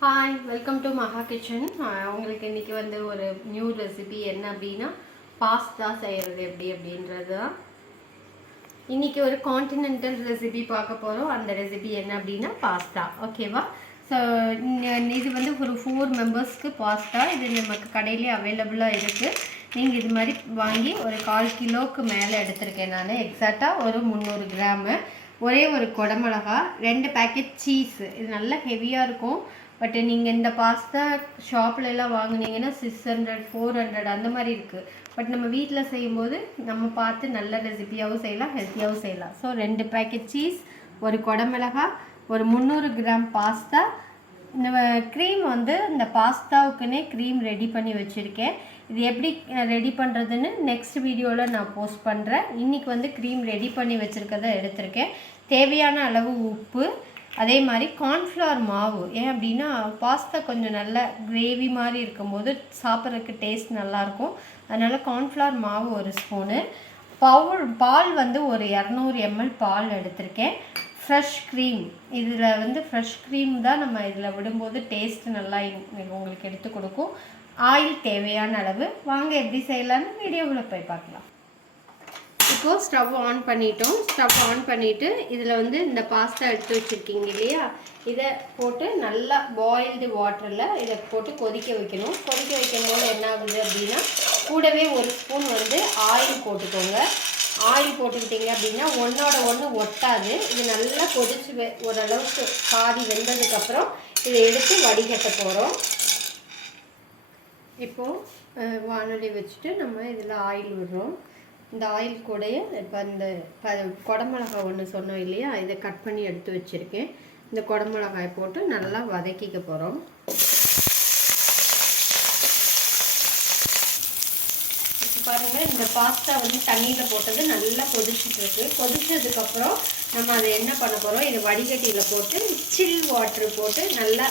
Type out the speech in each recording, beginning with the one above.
Hi, welcome to மகா kitchen. உங்களுக்கு இன்றைக்கி வந்து ஒரு நியூ ரெசிபி என்ன அப்படின்னா பாஸ்தா செய்கிறது எப்படி அப்படின்றது தான். இன்றைக்கி ஒரு கான்டினென்டல் ரெசிபி பார்க்க போகிறோம். அந்த ரெசிபி என்ன அப்படின்னா பாஸ்தா. ஓகேவா? ஸோ இது வந்து ஒரு 4 மெம்பர்ஸ்க்கு பாஸ்தா. இது நமக்கு கடையிலே அவைலபிளாக இருக்குது. நீங்கள் இது மாதிரி வாங்கி ஒரு 1/4 கிலோவுக்கு மேலே எடுத்திருக்கேன் நான். எக்ஸாக்டாக ஒரு 300 கிராமு. ஒரே ஒரு குடமிளகா, 2 பேக்கெட் சீஸ். இது நல்லா ஹெவியாக இருக்கும். பட் நீங்கள் இந்த பாஸ்தா ஷாப்லலாம் வாங்கினீங்கன்னா 600 400 அந்த மாதிரி இருக்குது. பட் நம்ம வீட்டில் செய்யும்போது நம்ம பார்த்து நல்ல ரெசிபியாகவும் செய்யலாம், ஹெல்த்தியாகவும் செய்யலாம். ஸோ 2 பேக்கெட் சீஸ், ஒரு குடமிளகா, ஒரு 300 கிராம் பாஸ்தா. இந்த க்ரீம் வந்து இந்த பாஸ்தாவுக்குன்னே க்ரீம் ரெடி பண்ணி வச்சுருக்கேன். இது எப்படி ரெடி பண்ணுறதுன்னு நெக்ஸ்ட் வீடியோவில் நான் போஸ்ட் பண்ணுறேன். இன்றைக்கி வந்து க்ரீம் ரெடி பண்ணி வச்சுருக்கதை எடுத்திருக்கேன். தேவையான அளவு உப்பு, அதே மாதிரி கார்ன்ஃப்ளவர் மாவு. ஏன் அப்படின்னா பாஸ்தா கொஞ்சம் நல்ல கிரேவி மாதிரி இருக்கும்போது சாப்பிட்றதுக்கு டேஸ்ட் நல்லாயிருக்கும். அதனால் கார்ன்ஃப்ளவர் மாவு 1 ஸ்பூனு, பால் வந்து ஒரு 200 ml பால் எடுத்திருக்கேன். ஃப்ரெஷ் க்ரீம், இதில் வந்து ஃப்ரெஷ் க்ரீம் தான் நம்ம இதில் விடும்போது டேஸ்ட்டு நல்லா உங்களுக்கு எடுத்து கொடுக்கும். ஆயில் தேவையான அளவு. வாங்க எப்படி செய்யலான்னு வீடியோவில் போய் பார்க்கலாம். இப்போது ஸ்டவ் ஆன் பண்ணிட்டோம். ஸ்டவ் ஆன் பண்ணிவிட்டு இதில் வந்து இந்த பாஸ்தா எடுத்து வச்சுருக்கீங்க இல்லையா, இதை போட்டு நல்லா பாயில்டு வாட்டரில் இதை போட்டு கொதிக்க வைக்கணும். கொதிக்க வைக்கும்போது என்ன ஆகுது அப்படின்னா கூடவே 1 ஸ்பூன் வந்து ஆயில் போட்டுக்கோங்க. ஆயில் போட்டுக்கிட்டிங்க அப்படின்னா ஒன்றோட ஒன்று ஒட்டாது. இது நல்லா கொதிச்சு ஓரளவுக்கு பாதி வெந்ததுக்கப்புறம் இதை எடுத்து வடிகட்ட போகிறோம். இப்போது வானொலி வச்சுட்டு நம்ம இதில் ஆயில் விடுறோம். இந்த ஆயில் கூடைய இப்போ இந்த குடமிளகா ஒன்று சொன்னோம் இல்லையா, இதை கட் பண்ணி எடுத்து வச்சுருக்கேன். இந்த குடமிளகாய் போட்டு நல்லா வதக்கிக்க போகிறோம். இப்போ பாருங்கள், இந்த பாஸ்தா வந்து தண்ணியில் போட்டது நல்லா கொதிச்சுட்ருக்கு. கொதிச்சதுக்கப்புறம் நம்ம அதை என்ன பண்ண போகிறோம், இதை வடிகட்டியில் போட்டு சில் வாட்ரு போட்டு நல்லா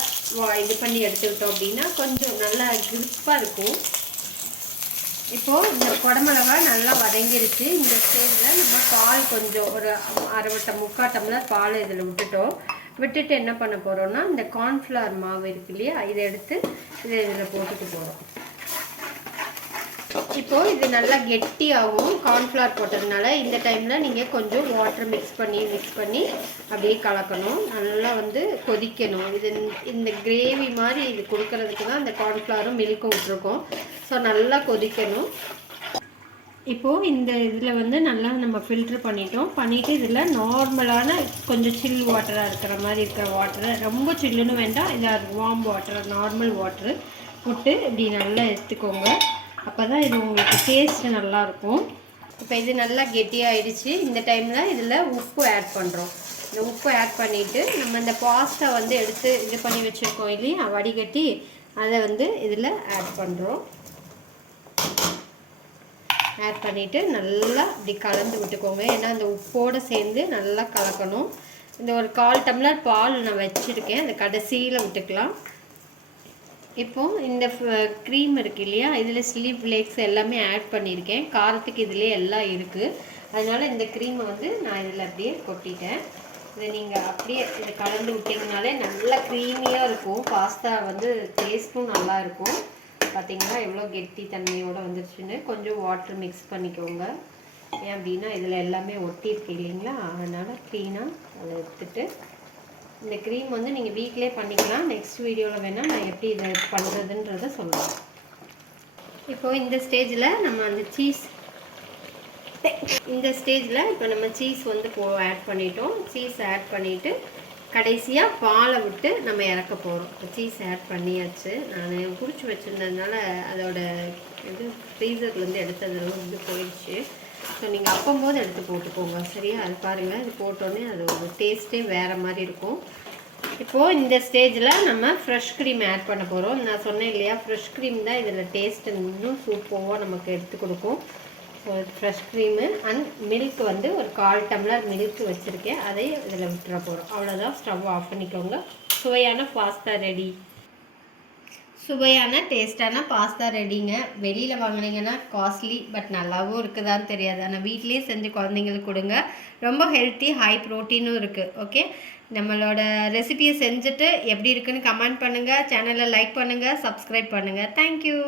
இது பண்ணி எடுத்துக்கிட்டோம் அப்படின்னா கொஞ்சம் நல்லா கிரிப்பாக இருக்கும். இப்போது இந்த குடமிளகா நல்லா வதங்கிருச்சு. இந்த ஸ்டேஜில் நம்ம பால் கொஞ்சம் ஒரு 1/2 டம்ளர் பால் இதில் விட்டுட்டு என்ன பண்ண போகிறோம்னா இந்த கார்ன்ஃப்ளவர் மாவு இருக்கு இல்லையா, இதை எடுத்து இதில் போட்டுட்டு போகிறோம். இப்போது இது நல்லா கெட்டியாகும் கார்ன்ஃப்ளவர் போட்டதுனால. இந்த டைமில் நீங்கள் கொஞ்சம் வாட்டர் மிக்ஸ் பண்ணி அப்படியே கலக்கணும். நல்லா வந்து கொதிக்கணும். இது இந்த கிரேவி மாதிரி இது கொடுக்கறதுக்கு தான் இந்த கார்ன்ஃப்ளவரும் மில்க்கும் விட்டுருக்கோம். ஸோ நல்லா கொதிக்கணும். இப்போது இந்த இதில் வந்து நல்லா நம்ம ஃபில்ட்ரு பண்ணிவிட்டு இதில் நார்மலான கொஞ்சம் சில் வாட்டராக இருக்கிற வாட்டரை, ரொம்ப சில்லுன்னு வேண்டாம், இது வார்ம் வாட்டர், நார்மல் வாட்ரு போட்டு இப்படி நல்லா எடுத்துக்கோங்க. அப்போ தான் இது உங்களுக்கு டேஸ்ட்டு நல்லாயிருக்கும். இப்போ இது நல்லா கெட்டியாகிடுச்சு. இந்த டைமில் இதில் உப்பு ஆட் பண்ணுறோம். இந்த உப்பு ஆட் பண்ணிவிட்டு நம்ம இந்த பாஸ்தா வந்து எடுத்து இது பண்ணி வச்சுருக்கோம் இல்லையா, வடிகட்டி, அதை வந்து இதில் ஆட் பண்ணுறோம். ஆட் பண்ணிவிட்டு நல்லா இப்படி கலந்து விட்டுக்கோங்க. ஏன்னா அந்த உப்போடு சேர்ந்து நல்லா கலக்கணும். இந்த ஒரு 1/4 டம்ளர் பால் நான் வச்சுருக்கேன், அந்த கடைசியில் விட்டுக்கலாம். இப்போது இந்த க்ரீம் இருக்குது இல்லையா, இதில் சில்லி ஃப்ளேக்ஸ் எல்லாமே ஆட் பண்ணியிருக்கேன். காரத்துக்கு இதிலே எல்லாம் இருக்குது. அதனால் இந்த க்ரீமை வந்து நான் இதில் அப்படியே கொட்டிட்டேன். இதை நீங்கள் அப்படியே இதை கலந்து விட்டிங்கனாலே நல்லா க்ரீமியாக இருக்கும். பாஸ்தா வந்து டேஸ்ட்டும் நல்லாயிருக்கும். பார்த்திங்கன்னா எவ்வளோ கெட்டி தன்மையோடு வந்துருச்சுன்னு. கொஞ்சம் வாட்டர் மிக்ஸ் பண்ணிக்கோங்க. ஏன் அப்படின்னா இதில் எல்லாமே ஒட்டியிருக்கு இல்லைங்களா, அதனால் க்ளீனாக அதை எடுத்துட்டு இந்த க்ரீம் வந்து நீங்கள் வீட்டிலே பண்ணிக்கலாம். நெக்ஸ்ட் வீடியோவில் வேணால் நான் எப்படி இதை பண்ணுறதுன்றதை சொல்லுவேன். இப்போது இந்த ஸ்டேஜில் நம்ம அந்த இப்போ நம்ம சீஸ் வந்து ஆட் பண்ணிட்டோம். சீஸ் ஆட் பண்ணிவிட்டு கடைசியாக பாலை விட்டு நம்ம இறக்க போகிறோம். இப்போ சீஸ் ஆட் பண்ணியாச்சு. நான் குறிச்சி வச்சுருந்ததுனால அதோட இது ஃப்ரீசர்லேருந்து எடுத்ததில் வந்து போயிடுச்சு. ஸோ நீங்கள் அப்பம்போது எடுத்து போட்டுக்கோங்க, சரியா? அது பாருங்கள், இது போட்டோன்னே அது ஒரு டேஸ்ட்டே வேறு மாதிரி இருக்கும். இப்போது இந்த ஸ்டேஜில் நம்ம ஃப்ரெஷ் க்ரீம் ஆட் பண்ண போகிறோம். நான் சொன்னேன் இல்லையா, ஃப்ரெஷ் க்ரீம் தான் இதில் டேஸ்ட் இன்னும் சூப்பராக நமக்கு எடுத்து கொடுக்கும். So fresh cream and milk வந்து ஒரு 1/4 டம்ளர் மில்க் வச்சுருக்கேன், அதை இதில் விட்டுற போகிறோம். அவ்வளோதான். ஸ்டவ் ஆஃப் பண்ணிக்கோங்க. சுவையான பாஸ்தா ரெடி. சுவையான டேஸ்டான பாஸ்தா ரெடிங்க. வெளியில் வாங்கினீங்கன்னா காஸ்ட்லி, பட் நல்லாவும் இருக்குதான்னு தெரியாது. ஆனால் வீட்டிலேயே செஞ்சு குழந்தைங்களுக்கு கொடுங்க. ரொம்ப ஹெல்த்தி, ஹை ப்ரோட்டீனும் இருக்குது. ஓகே, நம்மளோட ரெசிபியை செஞ்சுட்டு எப்படி இருக்குன்னு கமெண்ட் பண்ணுங்கள். சேனலை லைக் பண்ணுங்கள், சப்ஸ்கிரைப் பண்ணுங்கள். தேங்க்யூ.